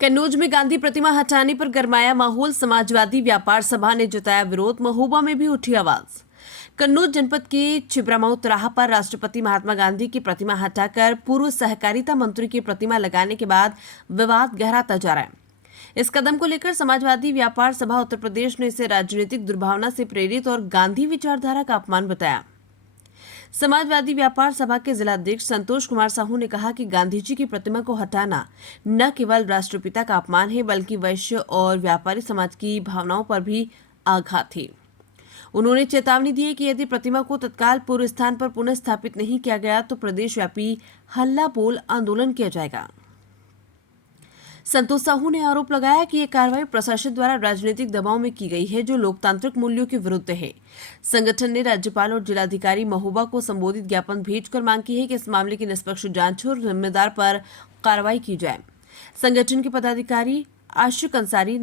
कन्नौज में गांधी प्रतिमा हटाने पर गरमाया माहौल। समाजवादी व्यापार सभा ने जताया विरोध। महोबा में भी उठी आवाज। कन्नौज जनपद के छिबरामऊ तिराहा पर राष्ट्रपति महात्मा गांधी की प्रतिमा हटाकर पूर्व सहकारिता मंत्री की प्रतिमा लगाने के बाद विवाद गहराता जा रहा है। इस कदम को लेकर समाजवादी व्यापार सभा उत्तर प्रदेश ने इसे राजनीतिक दुर्भावना से प्रेरित और गांधी विचारधारा का अपमान बताया। समाजवादी व्यापार सभा के जिलाध्यक्ष संतोष कुमार साहू ने कहा कि गांधी जी की प्रतिमा को हटाना न केवल राष्ट्रपिता का अपमान है, बल्कि वैश्य और व्यापारी समाज की भावनाओं पर भी आघात है। उन्होंने चेतावनी दी कि यदि प्रतिमा को तत्काल पूर्व स्थान पर पुनः स्थापित नहीं किया गया तो प्रदेशव्यापी हल्ला बोल आंदोलन किया जाएगा। संतोष साहू ने आरोप लगाया कि यह कार्रवाई प्रशासन द्वारा राजनीतिक दबाव में की गई है, जो लोकतांत्रिक मूल्यों के विरुद्ध है। संगठन ने राज्यपाल और जिलाधिकारी महोबा को संबोधित ज्ञापन भेजकर मांग की है कि इस मामले की निष्पक्ष जांच और जिम्मेदार पर कार्रवाई की जाए। संगठन के पदाधिकारी आशिक अंसारी,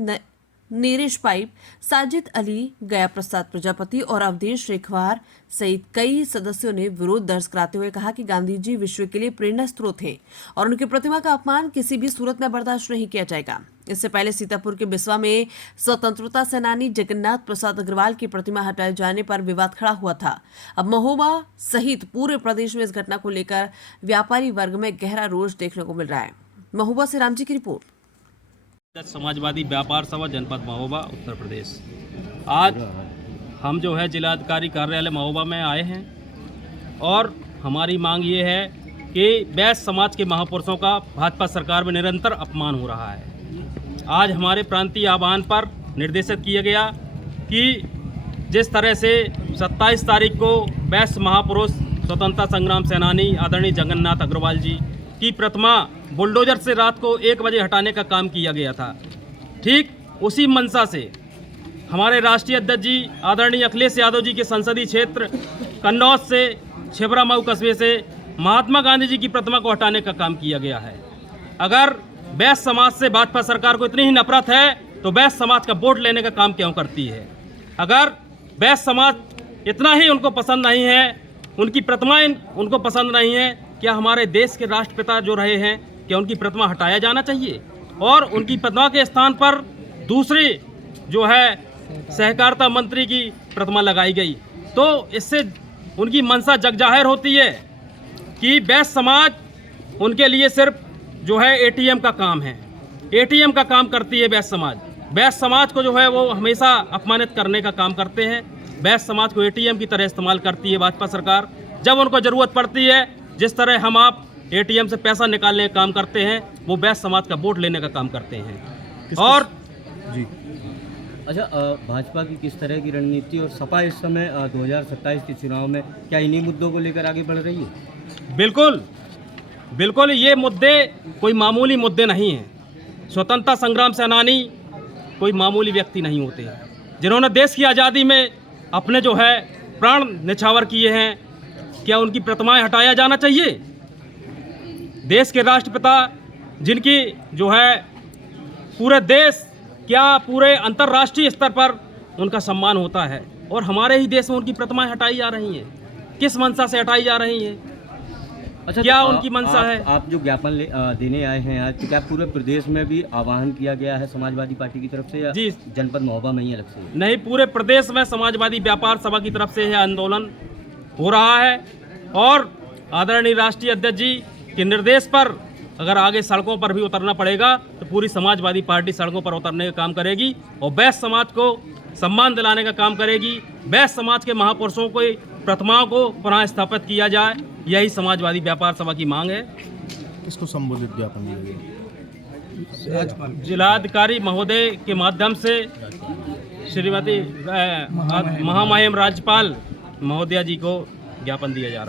नीरेश पाइप, साजिद अली, गया प्रसाद प्रजापति और अवधेश रेखवार सहित कई सदस्यों ने विरोध दर्ज कराते हुए कहा कि गांधी जी विश्व के लिए प्रेरणा स्रोत हैं और उनकी प्रतिमा का अपमान किसी भी सूरत में बर्दाश्त नहीं किया जाएगा। इससे पहले सीतापुर के बिस्वा में स्वतंत्रता सेनानी जगन्नाथ प्रसाद अग्रवाल की प्रतिमा हटाए जाने पर विवाद खड़ा हुआ था। अब महोबा सहित पूरे प्रदेश में इस घटना को लेकर व्यापारी वर्ग में गहरा रोष देखने को मिल रहा है। महोबा से रामजी की रिपोर्ट। समाजवादी व्यापार सभा जनपद महोबा उत्तर प्रदेश। आज हम जो है जिलाधिकारी कार्यालय महोबा में आए हैं और हमारी मांग ये है कि वैश्य समाज के महापुरुषों का भाजपा सरकार में निरंतर अपमान हो रहा है। आज हमारे प्रांतीय आह्वान पर निर्देशित किया गया कि जिस तरह से 27 तारीख को वैश्य महापुरुष स्वतंत्रता संग्राम सेनानी आदरणीय जगन्नाथ अग्रवाल जी की प्रतिमा बुलडोजर से रात को 1 बजे हटाने का काम किया गया था, ठीक उसी मंशा से हमारे राष्ट्रीय अध्यक्ष जी आदरणीय अखिलेश यादव जी के संसदीय क्षेत्र कन्नौज से छिबरामऊ कस्बे से महात्मा गांधी जी की प्रतिमा को हटाने का काम किया गया है। अगर वैश्य समाज से भाजपा सरकार को इतनी ही नफरत है तो वैश्य समाज का वोट लेने का काम क्यों करती है? अगर वैश्य समाज इतना ही उनको पसंद नहीं है, उनकी प्रतिमाएं उनको पसंद नहीं है, क्या हमारे देश के राष्ट्रपिता जो रहे हैं क्या उनकी प्रतिमा हटाया जाना चाहिए और उनकी प्रतिमा के स्थान पर दूसरी जो है सहकारिता मंत्री की प्रतिमा लगाई गई? तो इससे उनकी मंशा जग जाहिर होती है कि वैश्य समाज उनके लिए सिर्फ जो है एटीएम का काम है, एटीएम का काम करती है वैश्य समाज। वैश्य समाज को जो है वो हमेशा अपमानित करने का काम करते हैं। वैश्य समाज को एटीएम की तरह इस्तेमाल करती है भाजपा सरकार। जब उनको ज़रूरत पड़ती है, जिस तरह हम आप एटीएम से पैसा निकालने का काम करते हैं, वो वैश्य समाज का वोट लेने का काम करते हैं। और जी अच्छा, भाजपा की किस तरह की रणनीति और सपा इस समय 2027 के चुनाव में क्या इन्हीं मुद्दों को लेकर आगे बढ़ रही है? बिल्कुल बिल्कुल, ये मुद्दे कोई मामूली मुद्दे नहीं हैं। स्वतंत्रता संग्राम सेनानी कोई मामूली व्यक्ति नहीं होते, जिन्होंने देश की आज़ादी में अपने जो है प्राण न्यौछावर किए हैं। क्या उनकी प्रतिमाएं हटाया जाना चाहिए? देश के राष्ट्रपिता जिनकी जो है पूरे देश क्या पूरे अंतर्राष्ट्रीय स्तर पर उनका सम्मान होता है और हमारे ही देश में उनकी प्रतिमाएं हटाई जा रही हैं। किस मंशा से हटाई जा रही हैं? अच्छा, क्या तो उनकी मंशा है? आप जो ज्ञापन देने आए हैं आज, तो क्या पूरे प्रदेश में भी आह्वान किया गया है समाजवादी पार्टी की तरफ से या जी जनपद महोबा में ही अलग से? नहीं, पूरे प्रदेश में समाजवादी व्यापार सभा की तरफ से यह आंदोलन हो रहा है और आदरणीय राष्ट्रीय अध्यक्ष जी के निर्देश पर अगर आगे सड़कों पर भी उतरना पड़ेगा तो पूरी समाजवादी पार्टी सड़कों पर उतरने का काम करेगी और वैश्य समाज को सम्मान दिलाने का काम करेगी। वैश्य समाज के महापुरुषों को प्रतिमाओं को पुनः स्थापित किया जाए, यही समाजवादी व्यापार सभा की मांग है। इसको संबोधित ज्ञापन दिया गया जिलाधिकारी महोदय के माध्यम से श्रीमती महामहिम राज्यपाल महोदया जी को ज्ञापन दिया जा रहा है।